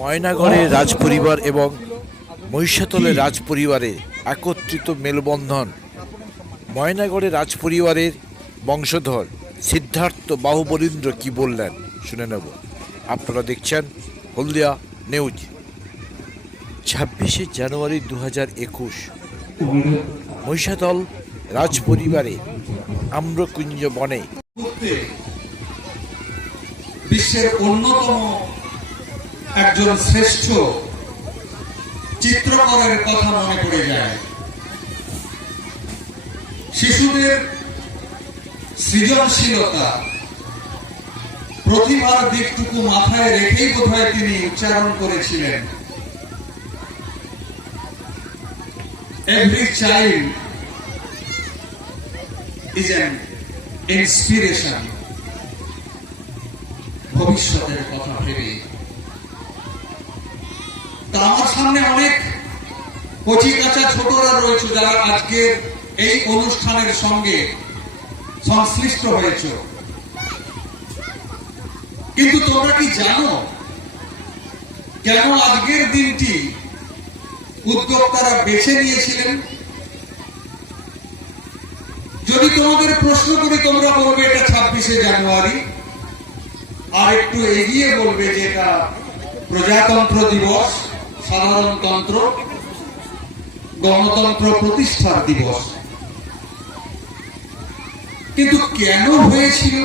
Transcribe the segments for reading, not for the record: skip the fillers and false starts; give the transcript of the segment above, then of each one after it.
ময়নাগড়ের রাজপরিবার এবং মহিষাতলের রাজপরিবারের একত্রিত মেলবন্ধন। ময়নাগড়ের রাজপরিবারের বংশধর সিদ্ধার্থ বাহুবলীন্দ্র কি বললেন শুনে নেব। আপনারা দেখছেন হলদিয়া নিউজ। 26শে জানুয়ারি 2021 মহিষাতল রাজপরিবারে আম্রকুঞ্জ বনে বিশ্বের অন্যতম একজন শ্রেষ্ঠ চিত্রকরের কথা মনে পড়ে যায়। শিশুদের সৃজনশীলতা, প্রতিভার দিকটুকু মাথায় রেখেই বোধহয় তিনি উচ্চারণ করেছিলেন, every child is an inspiration. ভবিষ্যতের কথা ভেবে তা আমার সামনে অনেক কচি কাঁচা ছোটরা রয়েছে যারা আজকের এই অনুষ্ঠানের সঙ্গে সংশ্লিষ্ট হয়েছে। কিন্তু তোমরা কি জানো কেন আজকের দিনটি উদ্যোক্তারা বেছে নিয়েছিলেন? যদি তোমাদের প্রশ্ন করি তোমরা বলবে এটা 26শে জানুয়ারি, আর একটু এগিয়ে বলবে যে এটা প্রজাতন্ত্র দিবস, সাধারণতন্ত্র, গণতন্ত্র প্রতিষ্ঠার দিবস। কিন্তু কেন হয়েছিল,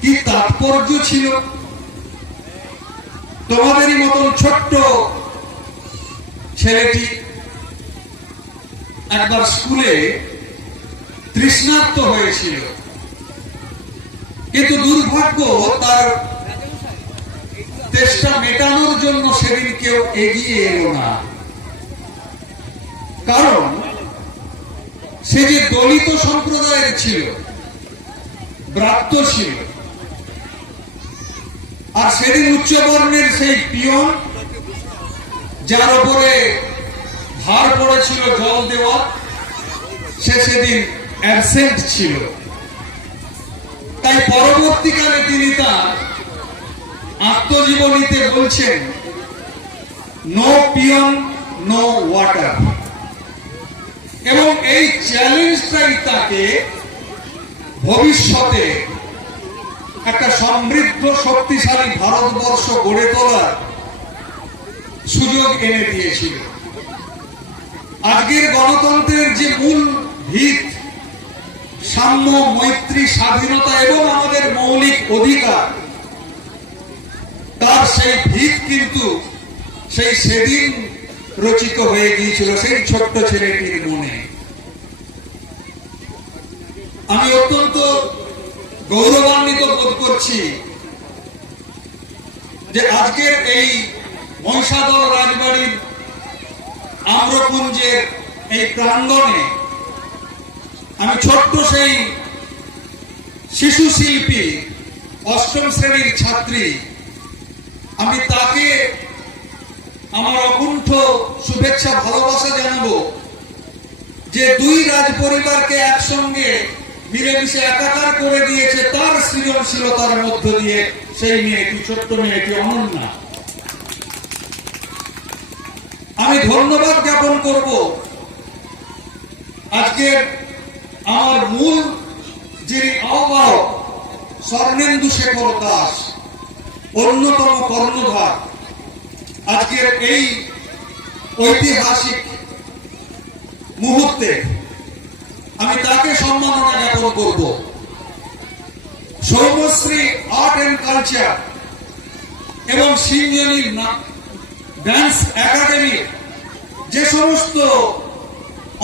কি তাৎপর্য ছিল? তোমাদেরই মতন ছোট্ট ছেলেটি একবার স্কুলে তৃষ্ণার্ত হয়েছিল, কিন্তু দুর্ভাগ্য তার তেষ্টা মেটানোর জন্য সেদিন কেউ এগিয়ে এলো না। কারণ সে যে দলিত সম্প্রদায়ের ছিল, ব্রাত্য ছিল, আর সেদিন উচ্চবর্ণের সেই পিয়ন যার উপরে ভার পড়েছিল জল দেওয়া, সে সেদিন অ্যাবসেন্ট ছিল। তাই পরবর্তীকালে তিনি তার আত্মজীবনীতে বলছেন, নো পিয়ন নো ওয়াটার। এবং এই চ্যালেঞ্জটাই তাকে ভবিষ্যতে একটা সমৃদ্ধ শক্তিশালী ভারতবর্ষ গড়ে তোলার সুযোগ এনে দিয়েছিল। আজকের গণতন্ত্রের যে মূল ভিত, সাম্য, মৈত্রী, স্বাধীনতা এবং আমাদের মৌলিক অধিকার, তার সেই ভিত কিন্তু সেদিন রচিত হয়ে গিয়েছিল সেই ছোট্ট ছেলেটির মনে। আমি অত্যন্ত গৌরবান্বিত বোধ করছি যে আজকের এই মহিষাদল রাজবাড়ির আম্রকুঞ্জের এই প্রাঙ্গণে আমি ছোট্ট সেই শিশু শিল্পী, অষ্টম শ্রেণীর ছাত্রী, আমি তাকে আমার অকুণ্ঠ শুভেচ্ছা ভালোবাসা জানাবো যে দুই রাজ পরিবারকে একসঙ্গে মিলেমিশে একাকার করে দিয়েছে তার সৃজনশীলতার মধ্য দিয়ে সেই মেয়েটি, ছোট্ট মেয়েটি অনন্যা। আমি ধন্যবাদ জ্ঞাপন করব আজকের আমার মূল যিনি আহ্বায়ক স্বর্ণেন্দু শেখর দাস, অন্যতম কর্ণধার আজকের এই ঐতিহাসিক মুহূর্তে, আমি তাকে সম্মাননা জ্ঞাপন করব। সৌমশ্রী আর্ট এন্ড কালচার এবং সিঞ্জনী ডান্স একাডেমি, যে সমস্ত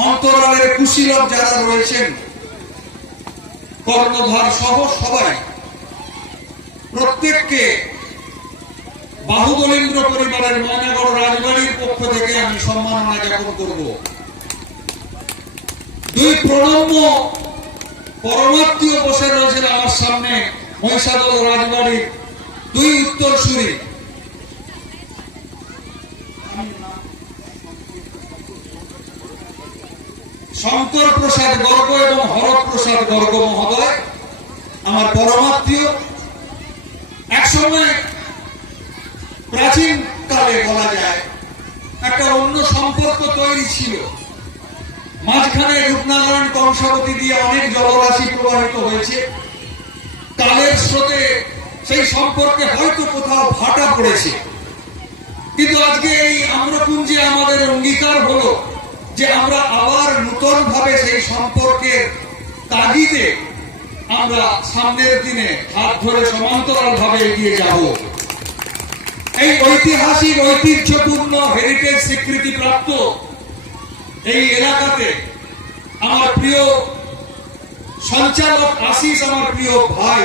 অন্তরালের কুশীলব যারা রয়েছেন, কর্ণধার সহ সবাই, প্রত্যেককে বাহুবলীন্দ্র পরিবারের ময়নাগড় রাজবাড়ির পক্ষ থেকে আমি সম্মাননা জ্ঞাপন করব। দুই প্রণম্য পরমাত্মীয় বসে রয়েছেন আমার সামনে, মহিষাদল রাজবাড়ির দুই উত্তরসূরি। শঙ্কর প্রসাদ গর্গ এবং হরদ প্রসাদ গর্গ মহোদয় আমার পরমাত্মীয়। একসময় প্রাচীন কালে বলা যায় একটা অন্য সম্পর্ক তৈরি ছিল। মাঝখানে রূপনারায়ণ কংসাবতী দিয়ে অনেক জলরাশি প্রবাহিত হয়েছে। কালের স্রোতে সেই সম্পর্কে হয়তো কোথাও ভাটা পড়েছে, কিন্তু আজকে এই আম্রকুঞ্জে আমাদের অঙ্গীকার হলো যে আমরা আবার নতুন ভাবে সেই সম্পর্কের তাগিদে আমরা সামনের দিনে হাত ধরে সমান্তরাল ভাবে এগিয়ে যাব। এই ঐতিহাসিক ঐতিহ্যপূর্ণ হেরিটেজ স্বীকৃতি প্রাপ্ত এই এলাকাতে আমার প্রিয় সঞ্চালক আশিস, আমার প্রিয় ভাই,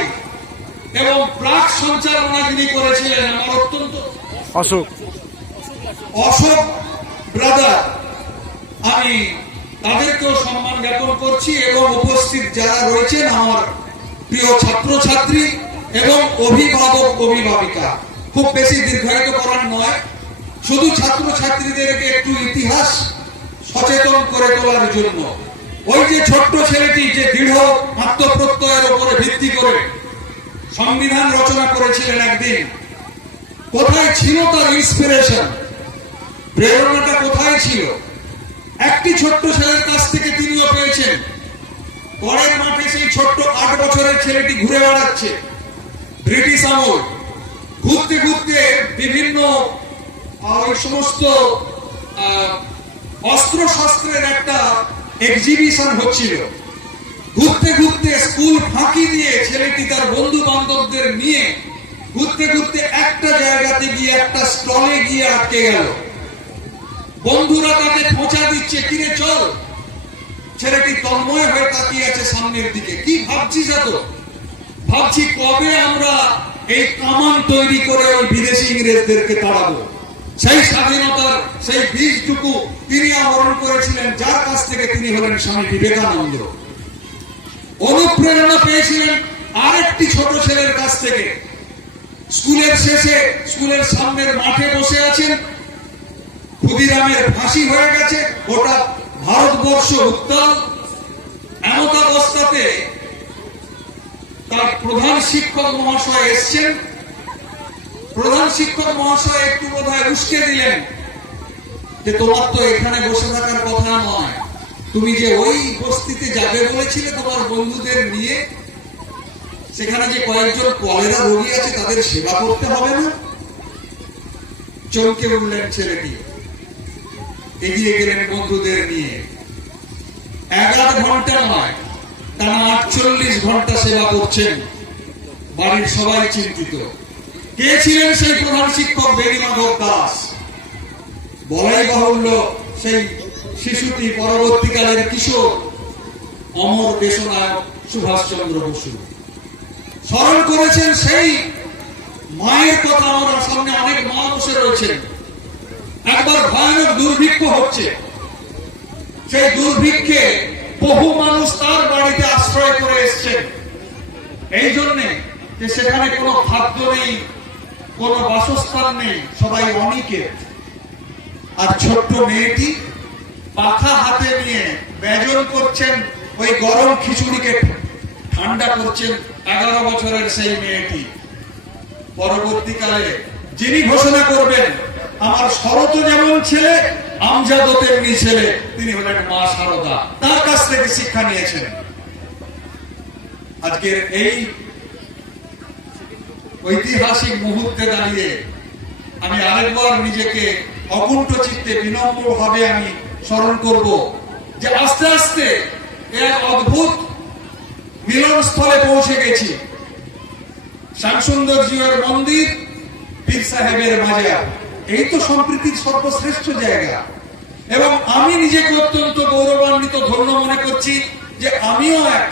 এবং প্রাক সঞ্চালনা যিনি করেছিলেন আমার অত্যন্ত অশোক ব্রাদার, আমি তাদেরকেও সম্মান জ্ঞাপন করছি এবং উপস্থিত যারা রয়েছেন আমার প্রিয় ছাত্রছাত্রী এবং অভিভাবক অভিভাবিকা। খুব বেশি দীর্ঘায়িত করার নয়, শুধু ছাত্রছাত্রীদেরকে একটু ইতিহাস সচেতন করে তোলার জন্য। ওই যে ছোট্ট ছেলেটি যে দৃঢ় আত্মপ্রত্যয়ের উপরে ভিত্তি করে সংবিধান রচনা করেছিলেন, একদিন কোথায় ছিল তার ইন্সপিরেশন, প্রেরণাটা কোথায় ছিল? একটি ছোট্ট ছেলের কাছ থেকে তিনিও পেয়েছেন। পরের মাঠে সেই ছোট্ট 8 বছরের ছেলেটি ঘুরে বেড়াচ্ছে ব্রিটিশ আমল। ঘুরতে ঘুরতে বিভিন্ন ওই সমস্ত অস্ত্র শস্ত্রের একটা এক্সিবিশন হচ্ছিল। ঘুরতে ঘুরতে স্কুল ফাঁকি দিয়ে ছেলেটি তার বন্ধু বান্ধবদের নিয়ে ঘুরতে ঘুরতে একটা জায়গাতে গিয়ে একটা স্টলে গিয়ে আটকে গেল। বন্ধুরা তাকে খোঁচা দিচ্ছে, কিরে চল। ছেলেটি তন্ময় হয়ে তাকিয়ে আছে সামনের দিকে। কি ভাবছিস এত? ভাবছি কবে আমরা এই কামান তৈরি করে ওই বিদেশি ইংরেজদেরকে তাড়াবো। সেই স্বাধীনতার সেই বীজটুকু তিনি আহরণ করেছিলেন, যার কাছ থেকে তিনি হলেন স্বামী বিবেকানন্দ। অনুপ্রেরণা পেয়েছিলেন আরেকটি ছোট ছেলের কাছ থেকে। স্কুলের শেষে স্কুলের সামনের মাঠে বসে আছেন, ক্ষুদিরামের ফাঁসি হয়ে গেছে, গোটা ভারতবর্ষ উত্তাল। এমত অবস্থাতে তার প্রধান শিক্ষক মহাশয় এসছেন। প্রধান শিক্ষক মহাশয় একটু বোধহয় উস্কে দিলেন যে তোমার তো এখানে বসে থাকার কথা নয়, তুমি যে ওই বস্তিতে যাবে বলেছিলে তোমার বন্ধুদের নিয়ে, সেখানে যে কয়েকজন কলেরা রোগী আছে তাদের সেবা করতে হবে না? চমকে উঠলেন ছেলেটি, এগিয়ে গেলেন বন্ধুদের নিয়ে। 11 ঘন্টা নয়, টানা 48 ঘন্টা সেবা করছেন। বাড়ির সবাই চিন্তিত। কে ছিলেন সেই প্রধান শিক্ষক? বেণীমাধব দাস। বলাই বাহুল্য সেই শিশুটি পরবর্তীকালের কিশোর অমর দেশনায়ক সুভাষচন্দ্র বসু। স্মরণ করেছেন সেই মায়ের কথা। আমার সামনে অনেক মা বসে রয়েছেন। একবার ভয়ানক দুর্ভিক্ষ হচ্ছে, সেই দুর্ভিক্ষে বহু মানুষ তার বাড়িতে আশ্রয় করে এসছেন এই জন্যে যে সেখানে কোনো খাদ্য নেই, কোনো বাসস্থান নেই, সবাই অনিকেত। আর ছোট্ট মেয়েটি পাখা হাতে নিয়ে ব্যজন করছেন, ওই গরম খিচুড়িকে ঠান্ডা করছেন 11 বছরের সেই মেয়েটি। পরবর্তীকালে যিনি ঘোষণা করবেন আমার শরৎ যেমন ছেলে, আমজাদও তেমনি ছেলে, তিনি হলেন মা শারদা। তার কাছ থেকে শিক্ষা নিয়েছেন। আজকের এই ঐতিহাসিক মুহূর্তে দাঁড়িয়ে আমি আরেকবার নিজেকে অকুণ্ঠ চিত্তে বিনম্র ভাবে আমি স্মরণ করব যে আস্তে আস্তে এক অদ্ভুত মিলনস্থলে পৌঁছে গেছি। শ্যামসুন্দরজির মন্দির, পীর সাহেবের মাজার, এই তো সম্প্রীতির সর্বশ্রেষ্ঠ জায়গা। এবং আমি নিজেকে অত্যন্ত গৌরবান্বিত ধন্য মনে করছি যে আমিও এক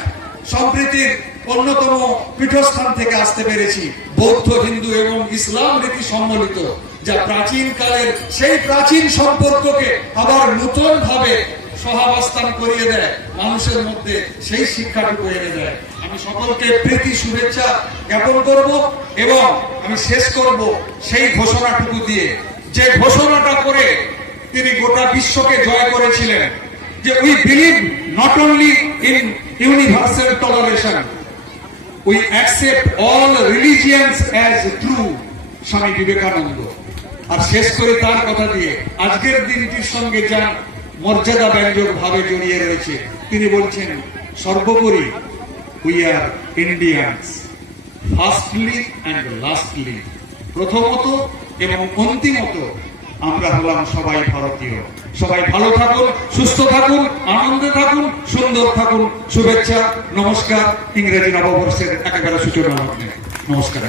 সম্প্রীতির অন্যতম পীঠস্থান থেকে আসতে পেরেছি। বৌদ্ধ, হিন্দু এবং ইসলাম রীতি সম্মিলিত, যা প্রাচীন কালের সেই প্রাচীন সম্পর্ককে আবার নতুন ভাবে সহাবস্থান করিয়ে দেয়, মানুষের মধ্যে সেই শিক্ষাটুকু এনে দেয়। আমি সকলকে প্রীতি শুভেচ্ছা জ্ঞাপন করব এবং আমি শেষ করব সেই ঘোষণাটুকু দিয়ে, যে ঘোষণাটা করে তিনি গোটা বিশ্বকে জয় করেছিলেন যে we believe not only in universal toleration, we accept all religions as true, Swami Vivekananda. আর শেষ করে তার কথা দিয়ে আজকের দিনটির সঙ্গে যা মর্যাদা ব্যঞ্জক ভাবে জড়িয়ে রয়েছে, তিনি বলছেন সর্বোপরি we are Indians, firstly and lastly, প্রথমত এবং অন্তিমত আমরা হলাম সবাই ভারতীয়। সবাই ভালো থাকুন, সুস্থ থাকুন, আনন্দে থাকুন, সুন্দর থাকুন। শুভেচ্ছা, নমস্কার। ইংরেজি নববর্ষের একেবারে সূচনা লগ্নে নমস্কার।